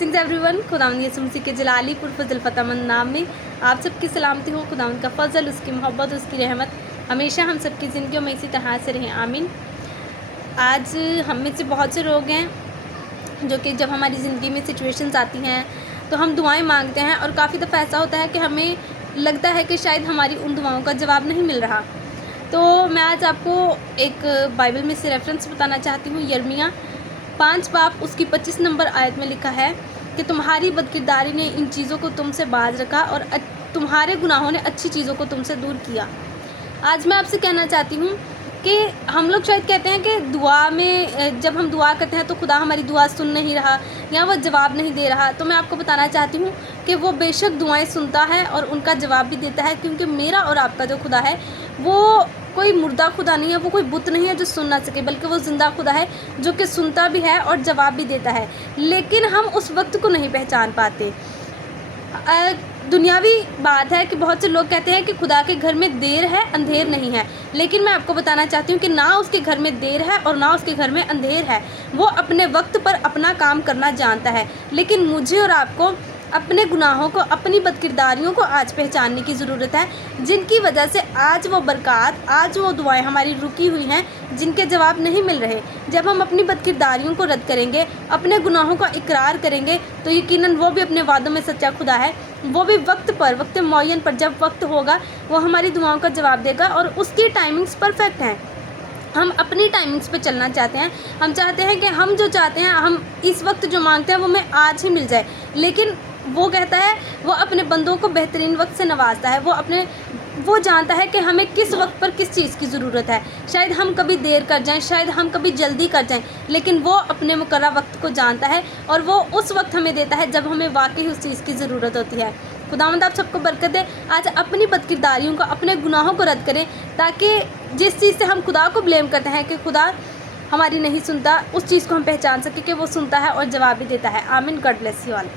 Blessings everyone. खुदावंद यीशु मसीह के जलाली पुरफज़ल फ़तहमंद नाम में आप सबकी सलामती हो। खुदावंद का फ़ज़ल, उसकी मोहब्बत, उसकी रहमत हमेशा हम सबकी ज़िंदगियों में इसी तरह से रहें, आमीन। आज हम में से बहुत से लोग हैं जो कि जब हमारी ज़िंदगी में सिचुएशंस आती हैं तो हम दुआएं मांगते हैं, और काफ़ी दफ़ा ऐसा होता है कि हमें लगता है कि शायद हमारी उन दुआओं का जवाब नहीं मिल रहा। तो मैं आज आपको एक बाइबल में से रेफरेंस बताना चाहती हूँ। यिर्मयाह 5 बाब उसकी 25 नंबर आयत में लिखा है कि तुम्हारी बदकिरदारी ने इन चीज़ों को तुमसे बाज रखा और तुम्हारे गुनाहों ने अच्छी चीज़ों को तुमसे दूर किया। आज मैं आपसे कहना चाहती हूँ कि हम लोग शायद कहते हैं कि दुआ में जब हम दुआ करते हैं तो खुदा हमारी दुआ सुन नहीं रहा या वो जवाब नहीं दे रहा। तो मैं आपको बताना चाहती हूँ कि वो बेशक दुआएं सुनता है और उनका जवाब भी देता है, क्योंकि मेरा और आपका जो खुदा है वो कोई मुर्दा खुदा नहीं है, वो कोई बुत नहीं है जो सुन ना सके, बल्कि वो ज़िंदा खुदा है जो कि सुनता भी है और जवाब भी देता है। लेकिन हम उस वक्त को नहीं पहचान पाते। दुनियावी बात है कि बहुत से लोग कहते हैं कि खुदा के घर में देर है, अंधेर नहीं है। लेकिन मैं आपको बताना चाहती हूँ कि ना उसके घर में देर है और ना उसके घर में अंधेर है। वो अपने वक्त पर अपना काम करना जानता है। लेकिन मुझे और आपको अपने गुनाहों को, अपनी बदकिरदारियों को आज पहचानने की ज़रूरत है, जिनकी वजह से आज वो बरक़ात, आज वो दुआएं हमारी रुकी हुई हैं, जिनके जवाब नहीं मिल रहे। जब हम अपनी बदकिरदारियों को रद्द करेंगे, अपने गुनाहों का इकरार करेंगे, तो यकीनन वो भी अपने वादों में सच्चा खुदा है। वो भी वक्त पर, वक्त मुअय्यन पर, जब वक्त होगा वो हमारी दुआओं का जवाब देगा, और उसकी टाइमिंग्स परफेक्ट हैं। हम अपनी टाइमिंग्स पे चलना चाहते हैं। हम चाहते हैं कि हम जो चाहते हैं, हम इस वक्त जो मांगते हैं वो हमें आज ही मिल जाए। लेकिन वो कहता है, वो अपने बंदों को बेहतरीन वक्त से नवाजता है। वो जानता है कि हमें किस वक्त पर किस चीज़ की ज़रूरत है। शायद हम कभी देर कर जाएं, शायद हम कभी जल्दी कर जाएं, लेकिन वो अपने मुकर्रर वक्त को जानता है, और वो उस वक्त हमें देता है जब हमें वाकई उस चीज़ की ज़रूरत होती है। खुदावंद आप सबको बरकत दे। आज अपनी बदकिरदारियों को, अपने गुनाहों को रद्द करें, ताकि जिस चीज़ से हम खुदा को ब्लेम करते हैं कि खुदा हमारी नहीं सुनता, उस चीज़ को हम पहचान सकें कि वो सुनता है और जवाब भी देता है। आमीन। God bless you all.